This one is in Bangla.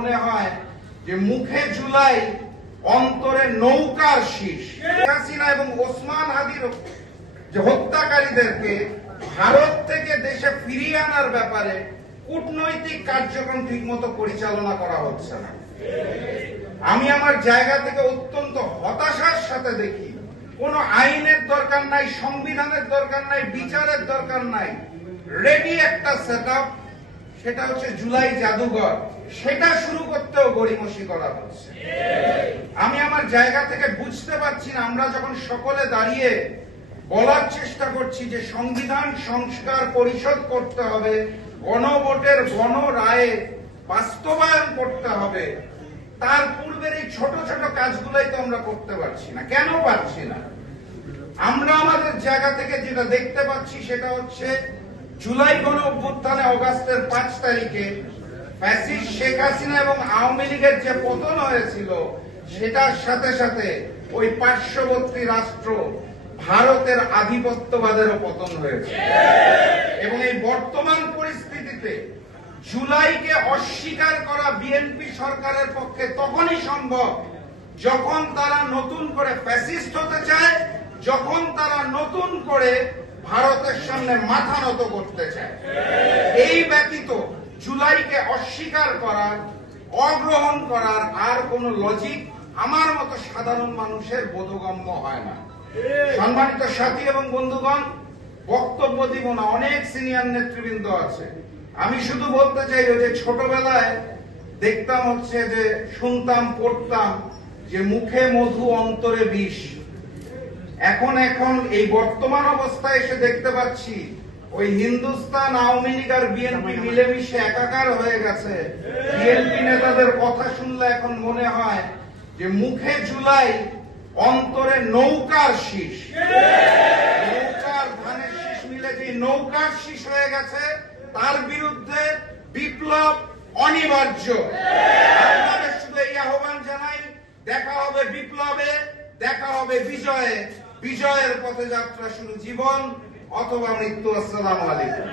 মনে হয় যে মুখে জুলাই অন্তরে নৌকার শীষ। হাসিনা এবং ওসমান হাদির যে হত্যাকারীদেরকে ভারত থেকে দেশে ফিরিয়ে আনার ব্যাপারে কূটনৈতিক কার্যক্রম ঠিকমতো পরিচালনা করা হচ্ছে না। আমি আমার জায়গা থেকে অত্যন্ত হতাশার সাথে দেখি কোন আইনের দরকার নাই, সংবিধানের দরকার নাই, বিচারের দরকার নাই, রেডি একটা সেটআপ, সেটা হচ্ছে জুলাই জাদুঘর, সেটা শুরু করতেও গড়িমসি করা হচ্ছে। আমি আমার জায়গা থেকে বুঝতে পারছি না, আমরা যখন সকলে দাঁড়িয়ে বলার চেষ্টা করছি যে সংবিধান সংস্কার পরিষদ করতে হবে, গণভোটের গণ রায়ে বাস্তবায়ন করতে হবে, তার পূর্বের এই ছোট ছোট কাজগুলাই তো আমরা করতে পারছি না। কেন পারছি না? আমরা আমাদের জায়গা থেকে যেটা দেখতে পাচ্ছি সেটা হচ্ছে জুলাই গণ অভ্যুত্থানে অগাস্টের 5 তারিখে ফ্যাসিস্ট শেখ হাসিনা এবং আওয়ামী লীগের যে পতন হয়েছিল, সেটার সাথে সাথে ওই পার্শ্ববর্তী রাষ্ট্র ভারতের আধিপত্যবাদেরও পতন হয়েছে। এবং এই বর্তমান পরিস্থিতিতে জুলাইকে অস্বীকার করা বিএনপি সরকারের পক্ষে তখনই সম্ভব যখন তারা নতুন করে ফ্যাসিস্ট হতে চায়, যখন তারা নতুন করে ভারতের সামনে মাথা নত করতে চায়। এই ব্যতীত জুলাইকে অস্বীকার করার, অগ্রহণ করার আর কোন লজিক আমার মতো সাধারণ মানুষের বোধগম্য হয় না। সম্মানিত সাথী এবং বন্ধুগণ, বক্তব্য দিব না, অনেক সিনিয়র নেতৃবৃন্দ আছে। আমি শুধু বলতে চাই যে ছোটবেলায় দেখতাম হচ্ছে যে শুনতাম, পড়তাম যে মুখে মধু অন্তরে বিষ। এখন এই বর্তমান অবস্থায় এসে দেখতে পাচ্ছি ওই হিন্দুস্তান আওয়ামী লীগ আর বিএনপি মিলেমিশে একাকার হয়ে গেছে। বিএনপি নেতাদের কথা শুনলে এখন মনে হয় যে মুখে জুলাই অন্তরে নৌকার শীষ। নৌকার ধানের শীষ মিলে যে নৌকার শীষ হয়ে গেছে, তার বিরুদ্ধে বিপ্লব অনিবার্য। আপনাদের শুধু এই আহ্বান জানাই, দেখা হবে বিপ্লবে, দেখা হবে বিজয়ে। বিজয়ের পথে যাত্রা শুরু জীবন অথবা মৃত্যু। আসসালামু আলাইকুম।